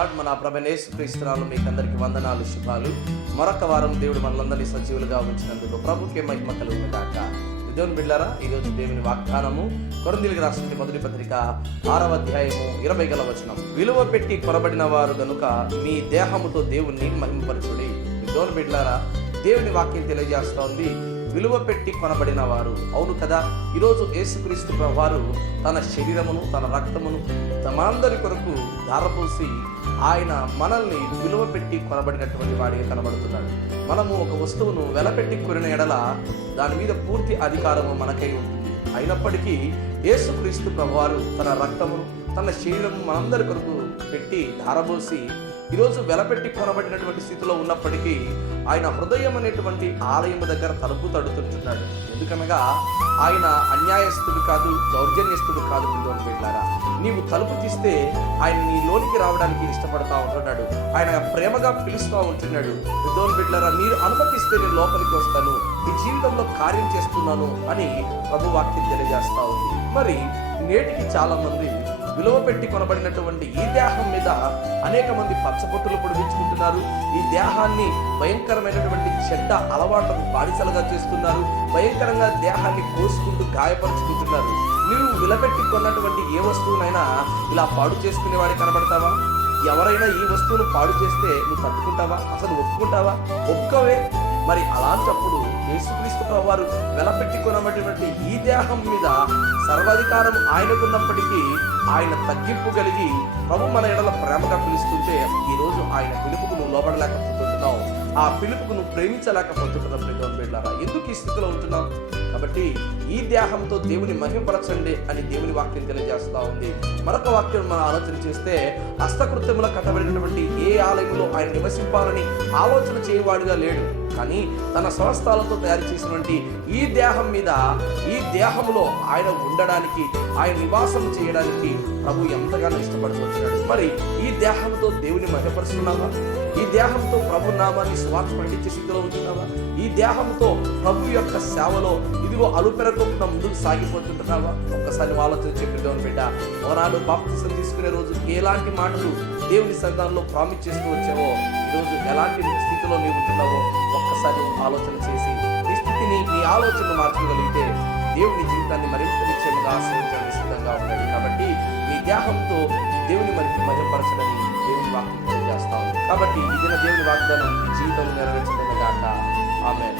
Lord. మన ప్రభువైన యేసుక్రీస్తు నామములో మీకు అందరికీ వందనాలు, శుభాలు. మరొక వారం దేవుడు మనలందరినీ సజీవులుగా ఉంచినందుకు ప్రభుకే మహిమ కలుగును గాక. దేవుని బిడ్డలారా, ఈరోజు దేవుని వాగ్దానము కొరింథీయులకు రాసిన మొదటి పత్రిక 6వ అధ్యాయము 20వ వచనం. విలువ పెట్టి కొనబడిన వారు గనుక మీ దేహముతో దేవుణ్ణి మహిమపరచుడి. దేవుని బిడ్డలారా, దేవుని వాక్యం తెలియజేస్తోంది, విలువ పెట్టి కొనబడిన వారు. అవును కదా, ఈరోజు యేసుక్రీస్తు వారు తన శరీరమును, తన రక్తమును తమందరి కొరకు ధారపోసి ఆయన మనల్ని విలువ పెట్టి కొనబడినటువంటి వాడిగా కనబడుతున్నాడు. మనము ఒక వస్తువును వెలపెట్టి కొనిన ఎడల దాని మీద పూర్తి అధికారము మనకై ఉంటుంది. అయినప్పటికీ యేసుక్రీస్తు ప్రభువారు తన రక్తమును, తన శరీరము మనందరి కొరకు పెట్టి ధారపోసి ఈరోజు వెలపెట్టి కొనబడినటువంటి స్థితిలో ఉన్నప్పటికీ ఆయన హృదయం అనేటువంటి ఆలయం దగ్గర తలుపు తడుతుంటున్నాడు. ఎందుకనగా ఆయన అన్యాయస్తుడు కాదు, దౌర్జన్యస్తుడు కాదు. దేవుని బిడ్డలారా, నీవు తలుపు తీస్తే ఆయన నీ లోనికి రావడానికి ఇష్టపడతా ఉంటున్నాడు. ఆయన ప్రేమగా పిలుస్తూ ఉంటున్నాడు. దేవుని బిడ్డలారా, మీరు అనుమతిస్తే నేను లోపలికి వస్తాను, ఈ జీవితంలో కార్యం చేస్తున్నాను అని ప్రభు వాక్యం తెలియజేస్తా ఉంది. మరి నేటికి చాలా మంది విలువ పెట్టి కొనబడినటువంటి ఈ దేహం మీద అనేక మంది పచ్చబొట్టులు పొడిపించుకుంటున్నారు. ఈ దేహాన్ని భయంకరమైనటువంటి చెడ్డ అలవాట్లకు బానిసలుగా చేస్తున్నారు. భయంకరంగా దేహాన్ని కోసుకుంటూ గాయపరుచుకుంటున్నారు. నువ్వు విలపెట్టి కొన్నటువంటి ఏ వస్తువునైనా ఇలా పాడు చేసుకునేవాడి కనబడతావా? ఎవరైనా ఈ వస్తువును పాడు చేస్తే నువ్వు తట్టుకుంటావా? అసలు ఒప్పుకుంటావా? ఒప్పుకోవే. మరి అలాంటప్పుడు యేసుక్రీస్తు వారు వెలపెట్టి కొనబడినటువంటి ఈ దేహం మీద సర్వాధికారం ఆయనకున్నప్పటికీ ఆయన తగ్గింపు కలిగి ప్రభు మన ఎడల ప్రేమగా పిలుస్తుంటే ఈరోజు ఆయన పిలుపుకు నువ్వు లోబడలేకపోతున్నావు. ఆ పిలుపుకు నువ్వు ప్రేమించలేకపోతున్నావు. దేవుని బిడ్డలారా, ఎందుకు ఈ స్థితిలో ఉంటున్నావు? కాబట్టి ఈ దేహంతో దేవుని మహిమపరచండి అని దేవుని వాక్యం తెలియజేస్తూ ఉంది. మరొక వాక్యం మనం ఆలోచన చేస్తే, హస్తకృత్యముల కట్టబడినటువంటి ఏ ఆలయంలో ఆయన నివసింపాలని ఆలోచన చేయవాడుగా లేడు. కానీ తన స్వస్థాలతో తయారు చేసినటువంటి ఈ దేహం మీద, ఈ దేహంలో ఆయన ఉండడానికి, ఆయన నివాసం చేయడానికి ప్రభు ఎంతగానో ఇష్టపడుతున్నాడు. మరి ఈ దేహంతో దేవుని మహిమపరుస్తున్నావా? ఈ దేహంతో ప్రభు నామాన్ని సువార్త ప్రకటించే స్థితిలో ఉంటున్నావా? ఈ దేహంతో ప్రభు యొక్క సేవలో ఇదిగో అలుపెరగకుండా ముందుకు సాగిపోతుంటున్నావా? ఒక్కసారి ఆలోచన చెప్పి దేవుని బిడ్డ, ఓనాడు బాప్తిసం తీసుకునే రోజు ఎలాంటి మాటలు దేవుని సంఘంలో ప్రామిస్ చేస్తూ వచ్చావో, ఈరోజు ఎలాంటి స్థితిలో నీవు ఉంటున్నావో ఒక్కసారి ఆలోచన చేసి నీ స్థితిని, నీ ఆలోచనను మార్చగలిగితే దేవుని జీవితాన్ని మరింత నిశ్చయంగా ఆశ్రయించడానికి సిద్ధంగా ఉన్నాడు. కాబట్టి నీ దేహంతో దేవుని మహిమపరచడని దేవుని వాక్యం తెలియజేస్తా ఉంది. కాబట్టి ఈ దిన దేవుని వాగ్దానం ఈ జీవితంలో నెరవేర్చడం గాక. ఆమేన్.